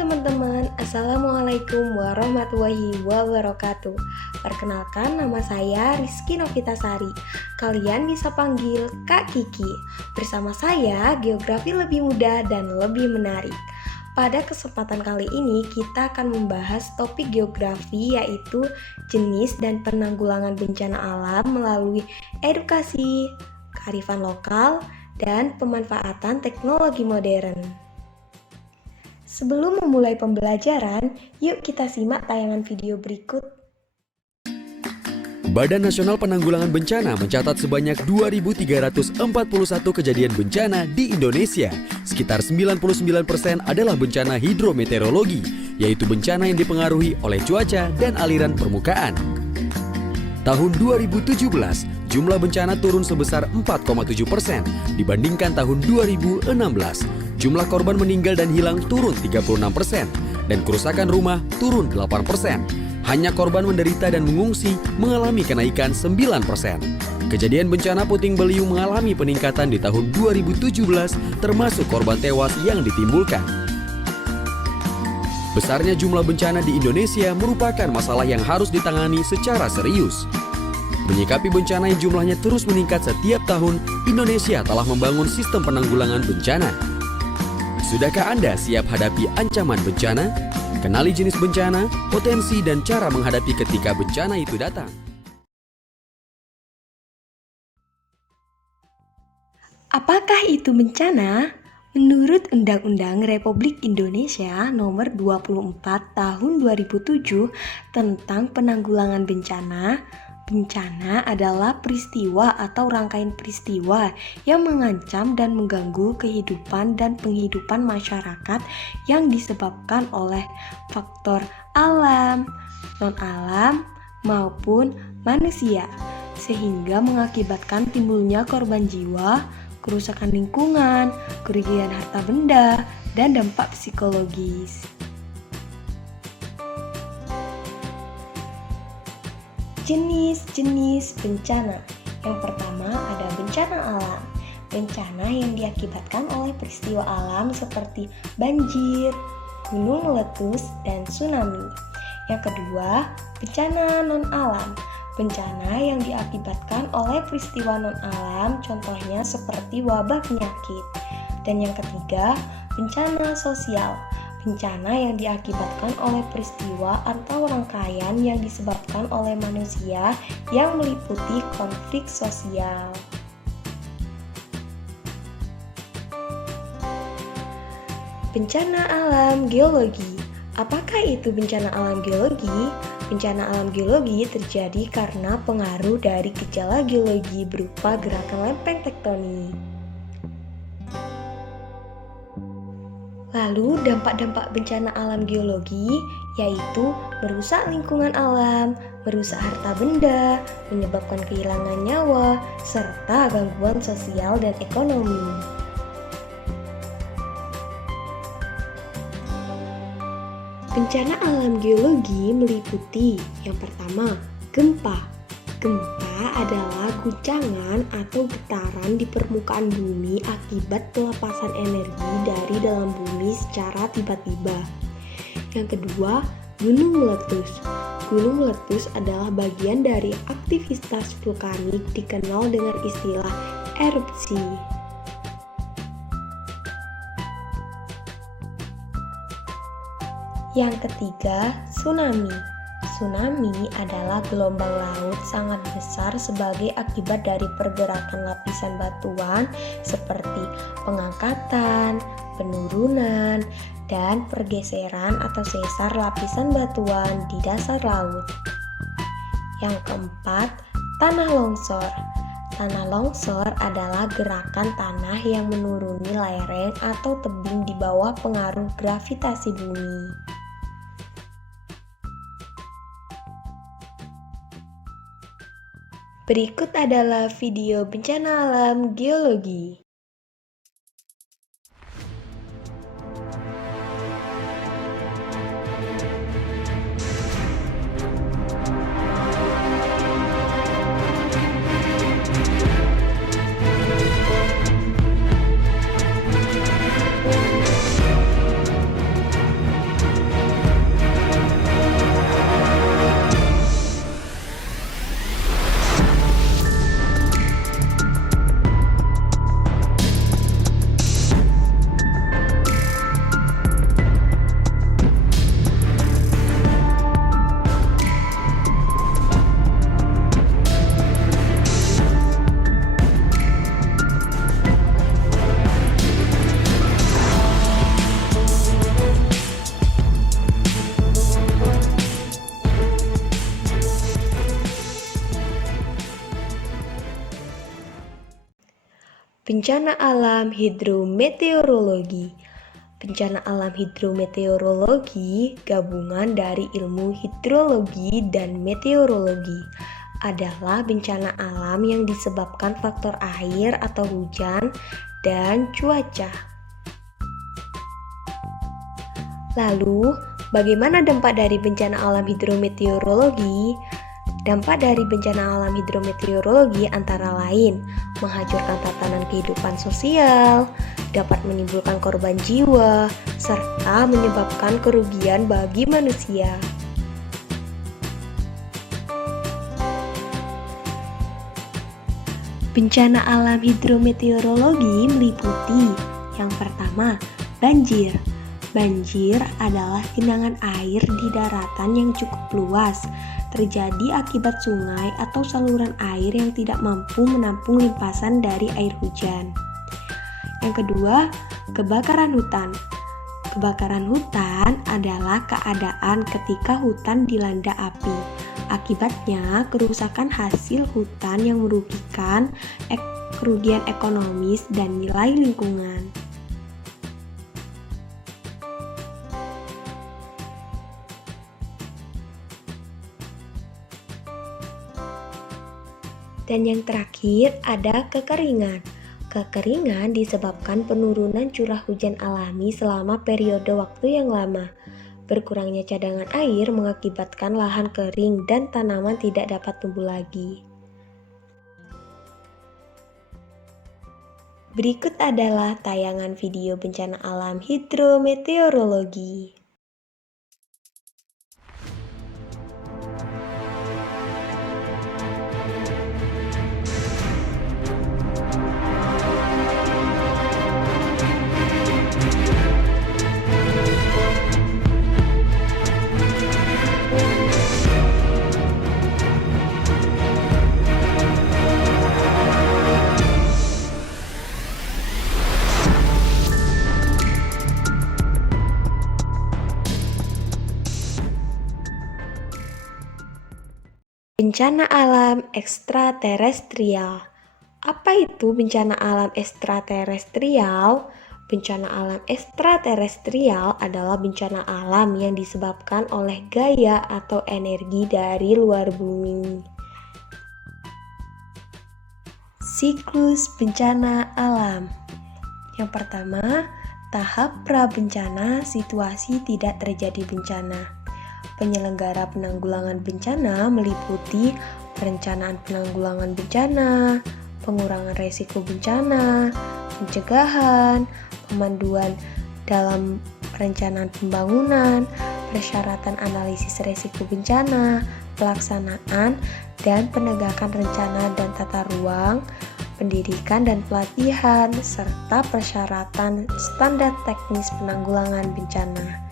teman-teman, Assalamualaikum warahmatullahi wabarakatuh. Perkenalkan, nama saya Rizky Novitasari. Kalian bisa panggil Kak Kiki. Bersama saya, geografi lebih mudah dan lebih menarik. Pada kesempatan kali ini, kita akan membahas topik geografi, yaitu jenis dan penanggulangan bencana alam melalui edukasi, kearifan lokal, dan pemanfaatan teknologi modern. Sebelum memulai pembelajaran, yuk kita simak tayangan video berikut. Badan Nasional Penanggulangan Bencana mencatat sebanyak 2.341 kejadian bencana di Indonesia. Sekitar 99% adalah bencana hidrometeorologi, yaitu bencana yang dipengaruhi oleh cuaca dan aliran permukaan. Tahun 2017, jumlah bencana turun sebesar 4,7% dibandingkan tahun 2016. Jumlah korban meninggal dan hilang turun 36% dan kerusakan rumah turun 8%. Hanya korban menderita dan mengungsi mengalami kenaikan 9%. Kejadian bencana puting beliung mengalami peningkatan di tahun 2017 termasuk korban tewas yang ditimbulkan. Besarnya jumlah bencana di Indonesia merupakan masalah yang harus ditangani secara serius. Menyikapi bencana yang jumlahnya terus meningkat setiap tahun, Indonesia telah membangun sistem penanggulangan bencana. Sudahkah Anda siap hadapi ancaman bencana? Kenali jenis bencana, potensi, dan cara menghadapi ketika bencana itu datang. Apakah itu bencana? Menurut Undang-Undang Republik Indonesia Nomor 24 Tahun 2007 tentang Penanggulangan Bencana, bencana adalah peristiwa atau rangkaian peristiwa yang mengancam dan mengganggu kehidupan dan penghidupan masyarakat yang disebabkan oleh faktor alam, non-alam, maupun manusia, sehingga mengakibatkan timbulnya korban jiwa, kerusakan lingkungan, kerugian harta benda, dan dampak psikologis. Jenis-jenis bencana. Yang pertama ada bencana alam. Bencana yang diakibatkan oleh peristiwa alam seperti banjir, gunung meletus, dan tsunami. Yang kedua, bencana non-alam. Bencana yang diakibatkan oleh peristiwa non-alam, contohnya seperti wabah penyakit. Dan yang ketiga, bencana sosial. Bencana yang diakibatkan oleh peristiwa atau rangkaian yang disebabkan oleh manusia yang meliputi konflik sosial. Bencana alam geologi. Apakah itu bencana alam geologi? Bencana alam geologi terjadi karena pengaruh dari gejala geologi berupa gerakan lempeng tektonik. Lalu dampak-dampak bencana alam geologi yaitu merusak lingkungan alam, merusak harta benda, menyebabkan kehilangan nyawa, serta gangguan sosial dan ekonomi. Bencana alam geologi meliputi yang pertama, gempa. Gempa adalah guncangan atau getaran di permukaan bumi akibat pelepasan energi dari dalam bumi secara tiba-tiba. Yang kedua, gunung meletus. Gunung meletus adalah bagian dari aktivitas vulkanik dikenal dengan istilah erupsi. Yang ketiga, tsunami. Tsunami adalah gelombang laut sangat besar sebagai akibat dari pergerakan lapisan batuan seperti pengangkatan, penurunan, dan pergeseran atau sesar lapisan batuan di dasar laut. Yang keempat, tanah longsor. Tanah longsor adalah gerakan tanah yang menuruni lereng atau tebing di bawah pengaruh gravitasi bumi. Berikut adalah video bencana alam geologi. Bencana alam hidrometeorologi. Bencana alam hidrometeorologi gabungan dari ilmu hidrologi dan meteorologi adalah bencana alam yang disebabkan faktor air atau hujan dan cuaca. Lalu, bagaimana dampak dari bencana alam hidrometeorologi? Dampak dari bencana alam hidrometeorologi antara lain menghancurkan tatanan kehidupan sosial, dapat menimbulkan korban jiwa, serta menyebabkan kerugian bagi manusia. Bencana alam hidrometeorologi meliputi yang pertama, banjir. Banjir adalah genangan air di daratan yang cukup luas, terjadi akibat sungai atau saluran air yang tidak mampu menampung limpasan dari air hujan. Yang kedua, kebakaran hutan. Kebakaran hutan adalah keadaan ketika hutan dilanda api. Akibatnya, kerusakan hasil hutan yang merugikan kerugian ekonomis dan nilai lingkungan. Dan yang terakhir ada kekeringan. Kekeringan disebabkan penurunan curah hujan alami selama periode waktu yang lama. Berkurangnya cadangan air mengakibatkan lahan kering dan tanaman tidak dapat tumbuh lagi. Berikut adalah tayangan video bencana alam hidrometeorologi. Bencana alam ekstraterestrial. Apa itu bencana alam ekstraterestrial? Bencana alam ekstraterestrial adalah bencana alam yang disebabkan oleh gaya atau energi dari luar bumi. Siklus bencana alam. Yang pertama, tahap pra-bencana, situasi tidak terjadi bencana. Penyelenggara penanggulangan bencana meliputi perencanaan penanggulangan bencana, pengurangan resiko bencana, pencegahan, pemanduan dalam perencanaan pembangunan, persyaratan analisis resiko bencana, pelaksanaan dan penegakan rencana dan tata ruang, pendidikan dan pelatihan, serta persyaratan standar teknis penanggulangan bencana.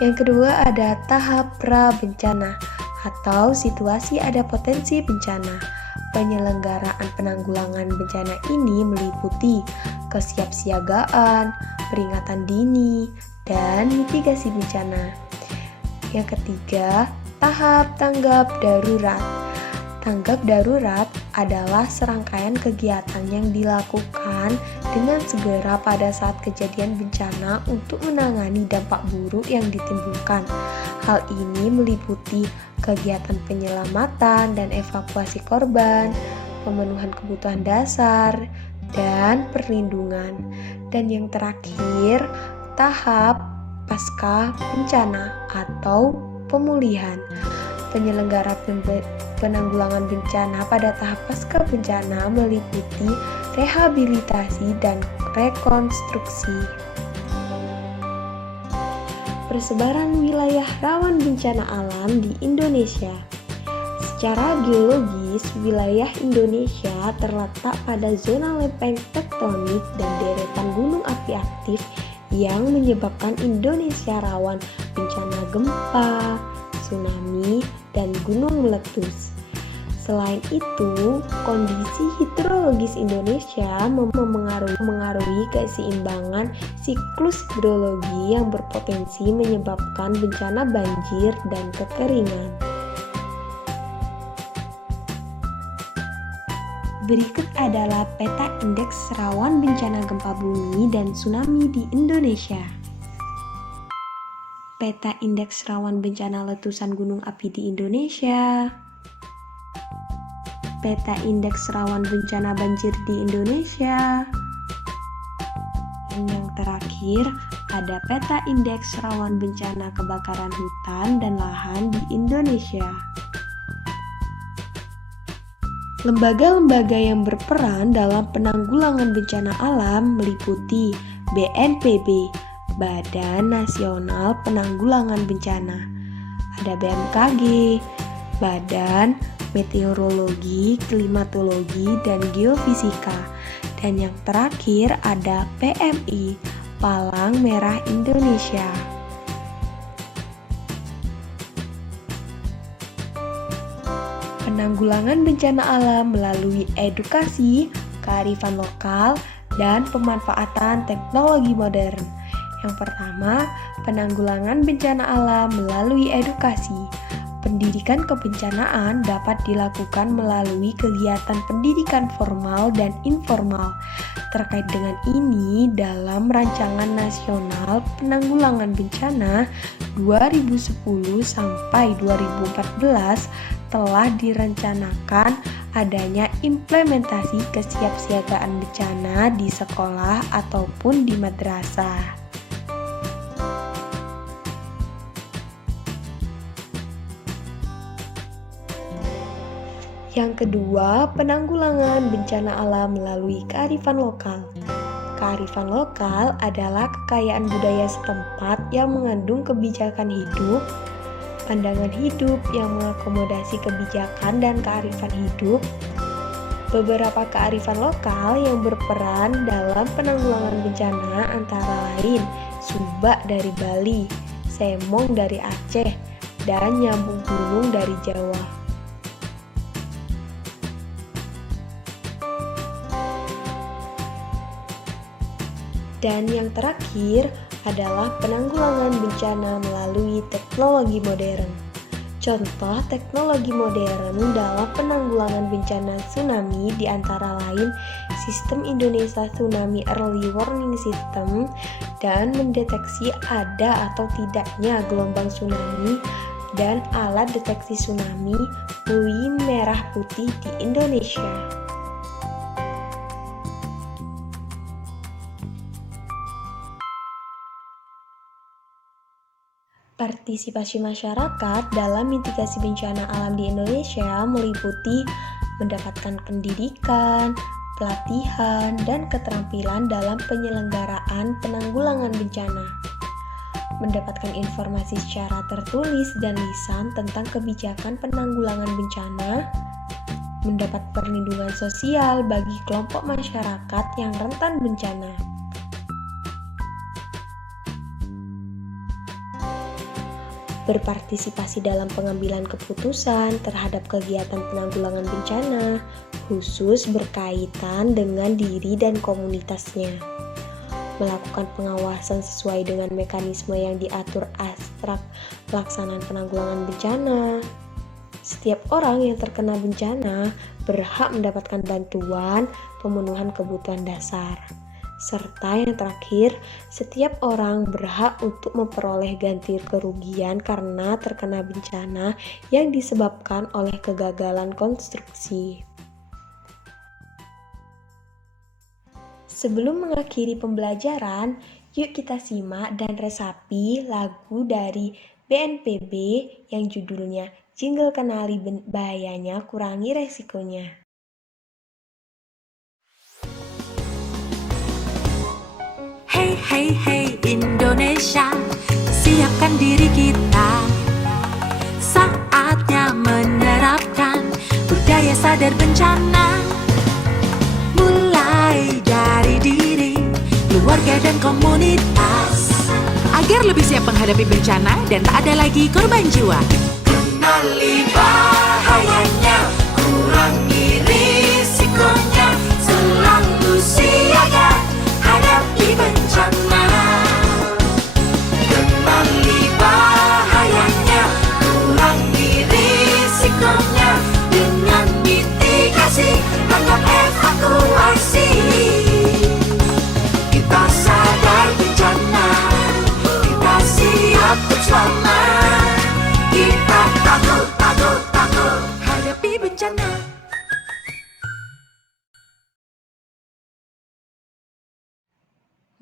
Yang kedua ada tahap pra-bencana atau situasi ada potensi bencana. Penyelenggaraan penanggulangan bencana ini meliputi kesiapsiagaan, peringatan dini, dan mitigasi bencana. Yang ketiga, tahap tanggap darurat. Tanggap darurat adalah serangkaian kegiatan yang dilakukan dengan segera pada saat kejadian bencana untuk menangani dampak buruk yang ditimbulkan. Hal ini meliputi kegiatan penyelamatan dan evakuasi korban, pemenuhan kebutuhan dasar, dan perlindungan. Dan yang terakhir, tahap pasca bencana atau pemulihan. Penyelenggara penanggulangan bencana pada tahap pasca bencana meliputi rehabilitasi dan rekonstruksi. Persebaran wilayah rawan bencana alam di Indonesia. Secara geologis, wilayah Indonesia terletak pada zona lempeng tektonik dan deretan gunung api aktif yang menyebabkan Indonesia rawan bencana gempa, tsunami, dan gunung meletus. Selain itu, kondisi hidrologis Indonesia memengaruhi keseimbangan siklus hidrologi yang berpotensi menyebabkan bencana banjir dan kekeringan. Berikut adalah peta indeks rawan bencana gempa bumi dan tsunami di Indonesia. Peta indeks rawan bencana letusan gunung api di Indonesia. Peta indeks rawan bencana banjir di Indonesia. Dan yang terakhir, ada peta indeks rawan bencana kebakaran hutan dan lahan di Indonesia. Lembaga-lembaga yang berperan dalam penanggulangan bencana alam meliputi BNPB, Badan Nasional Penanggulangan Bencana, ada BMKG, Badan Meteorologi, Klimatologi, dan Geofisika, dan yang terakhir ada PMI, Palang Merah Indonesia. Penanggulangan bencana alam melalui edukasi, kearifan lokal, dan pemanfaatan teknologi modern. Yang pertama, penanggulangan bencana alam melalui edukasi. Pendidikan kebencanaan dapat dilakukan melalui kegiatan pendidikan formal dan informal. Terkait dengan ini, dalam Rancangan Nasional Penanggulangan Bencana 2010 sampai 2014 telah direncanakan adanya implementasi kesiapsiagaan bencana di sekolah ataupun di madrasah. Yang kedua, penanggulangan bencana alam melalui kearifan lokal. Kearifan lokal adalah kekayaan budaya setempat yang mengandung kebijakan hidup, pandangan hidup yang mengakomodasi kebijakan dan kearifan hidup. Beberapa kearifan lokal yang berperan dalam penanggulangan bencana antara lain Subak dari Bali, Semong dari Aceh, dan Nyambung Gunung dari Jawa. Dan yang terakhir adalah penanggulangan bencana melalui teknologi modern. Contoh teknologi modern dalam penanggulangan bencana tsunami di antara lain Sistem Indonesia Tsunami Early Warning System dan mendeteksi ada atau tidaknya gelombang tsunami dan alat deteksi tsunami buih merah putih di Indonesia. Partisipasi masyarakat dalam mitigasi bencana alam di Indonesia meliputi mendapatkan pendidikan, pelatihan, dan keterampilan dalam penyelenggaraan penanggulangan bencana, mendapatkan informasi secara tertulis dan lisan tentang kebijakan penanggulangan bencana, mendapat perlindungan sosial bagi kelompok masyarakat yang rentan bencana. Berpartisipasi dalam pengambilan keputusan terhadap kegiatan penanggulangan bencana, khusus berkaitan dengan diri dan komunitasnya. Melakukan pengawasan sesuai dengan mekanisme yang diatur Asprak pelaksanaan penanggulangan bencana. Setiap orang yang terkena bencana berhak mendapatkan bantuan pemenuhan kebutuhan dasar. Serta yang terakhir, setiap orang berhak untuk memperoleh ganti kerugian karena terkena bencana yang disebabkan oleh kegagalan konstruksi. Sebelum mengakhiri pembelajaran, yuk kita simak dan resapi lagu dari BNPB yang judulnya Jingle Kenali Bahayanya Kurangi Resikonya. Hey, hey, hey Indonesia, siapkan diri kita. Saatnya menerapkan budaya sadar bencana. Mulai dari diri, keluarga dan komunitas, agar lebih siap menghadapi bencana dan tak ada lagi korban jiwa. Kenali bahayanya, kurangi risikonya, selalu siaga hadapi bencana. Kenali bahayanya, kurangi risikonya, dengan mitigasi anggap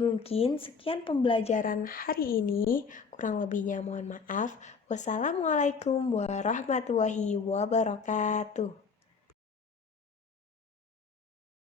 Mungkin sekian pembelajaran hari ini, kurang lebihnya mohon maaf. Wassalamualaikum warahmatullahi wabarakatuh.